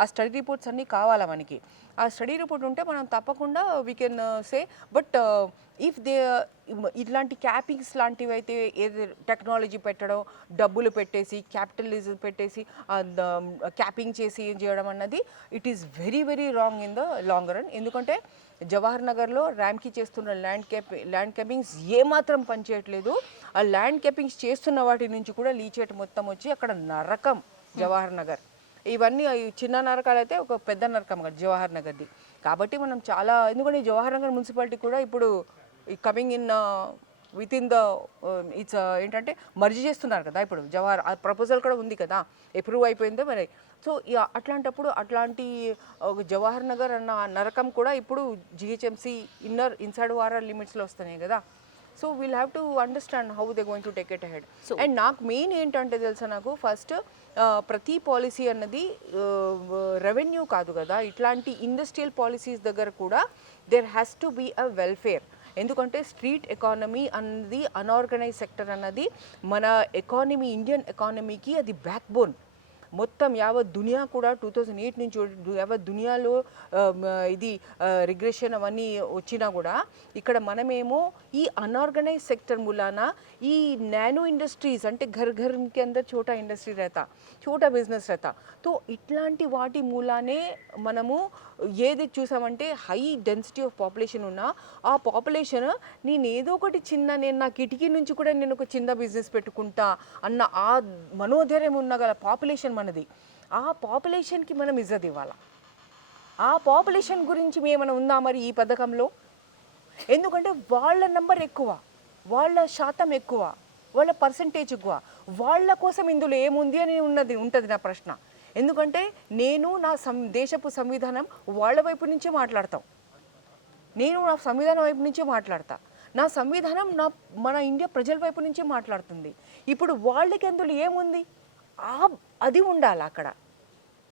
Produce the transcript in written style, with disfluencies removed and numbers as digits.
ఆ study reports అన్నీ కావాలా మనకి. ఆ స్టడీ రిపోర్ట్ ఉంటే మనం తప్పకుండా we can say. But if they ఇట్లాంటి క్యాపింగ్స్ లాంటివి అయితే ఏది టెక్నాలజీ పెట్టడం, డబ్బులు పెట్టేసి క్యాపిటలిజం పెట్టేసి క్యాపింగ్ చేసి ఏం చేయడం అన్నది it is very very wrong in the long run. ఎందుకంటే జవహర్ నగర్లో ర్యామ్కి చేస్తున్న ల్యాండ్ క్యాపింగ్స్ ఏమాత్రం పనిచేయట్లేదు. ఆ ల్యాండ్ క్యాపింగ్స్ చేస్తున్న వాటి నుంచి కూడా లీచేట్ మొత్తం వచ్చి అక్కడ నరకం జవహర్ నగర్. ఇవన్నీ చిన్న నరకాలు అయితే ఒక పెద్ద నరకం కదా జవహర్ నగర్ది. కాబట్టి మనం చాలా, ఎందుకంటే జవహర్ నగర్ మున్సిపాలిటీ కూడా ఇప్పుడు coming in with in the it's ఏంటంటే మర్జీ చేస్తున్నారు కదా ఇప్పుడు జవహర్. ఆ ప్రపోజల్ కూడా ఉంది కదా, అప్రూవ్ అయిపోయిందో మరి. సో అట్లాంటప్పుడు అట్లాంటి జవహర్ నగర్ అన్న నరకం కూడా ఇప్పుడు జిహెచ్ఎంసీ ఇన్సైడ్ వారర్ లిమిట్స్లో వస్తున్నాయి కదా. So we'll have to understand how they going to take it ahead. And నాకు మెయిన్ ఏంటంటే తెలుసా, నాకు ఫస్ట్ ప్రతి పాలసీ అన్నది రెవెన్యూ కాదు కదా, ఇట్లాంటి ఇండస్ట్రియల్ పాలసీస్ దగ్గర కూడా there has to be a welfare. ఎందుకంటే స్ట్రీట్ ఎకానమీ అన్నది అన్ఆర్గనైజ్ సెక్టర్ అన్నది మన ఎకానమీ, ఇండియన్ ఎకానమీకి అది బ్యాక్ బోన్. మొత్తం యావత్ దునియా కూడా 2008 నుంచి యావత్ దునియాలో ఇది రిగ్రెషన్ అవన్నీ వచ్చినా కూడా ఇక్కడ మనమేమో ఈ అన్ఆర్గనైజ్ సెక్టర్ మూలాన ఈ నానో ఇండస్ట్రీస్ అంటే ఘర్ ఘర్కి అందరు చోటా ఇండస్ట్రీ रहता, చోటా బిజినెస్ रहता. తో ఇట్లాంటి వాటి మూలానే మనము ఏది చూసామంటే హై డెన్సిటీ ఆఫ్ పాపులేషన్ ఉన్న ఆ పాపులేషన్ నేను ఏదో ఒకటి నేను నా కిటికీ నుంచి కూడా నేను ఒక చిన్న బిజినెస్ పెట్టుకుంటా అన్న ఆ మనోధైర్యం ఉన్నగల పాపులేషన్ మనది. ఆ పాపులేషన్కి మనం ఇజ్జత్ ఇవ్వాలి. ఆ పాపులేషన్ గురించి ఏమైనా ఉందా మరి ఈ పథకంలో? ఎందుకంటే వాళ్ళ నెంబర్ ఎక్కువ, వాళ్ళ శాతం ఎక్కువ, వాళ్ళ పర్సంటేజ్ ఎక్కువ. వాళ్ళ కోసం ఇందులో ఏముంది అని ఉంటుంది నా ప్రశ్న. ఎందుకంటే నేను నా దేశపు సంవిధానం వాళ్ళ వైపు నుంచే మాట్లాడతాం, నేను నా సంవిధానం వైపు నుంచే మాట్లాడతా. నా సంవిధానం మన ఇండియా ప్రజల వైపు నుంచే మాట్లాడుతుంది. ఇప్పుడు వాళ్ళకి అందులో ఏముంది అది ఉండాలి అక్కడ.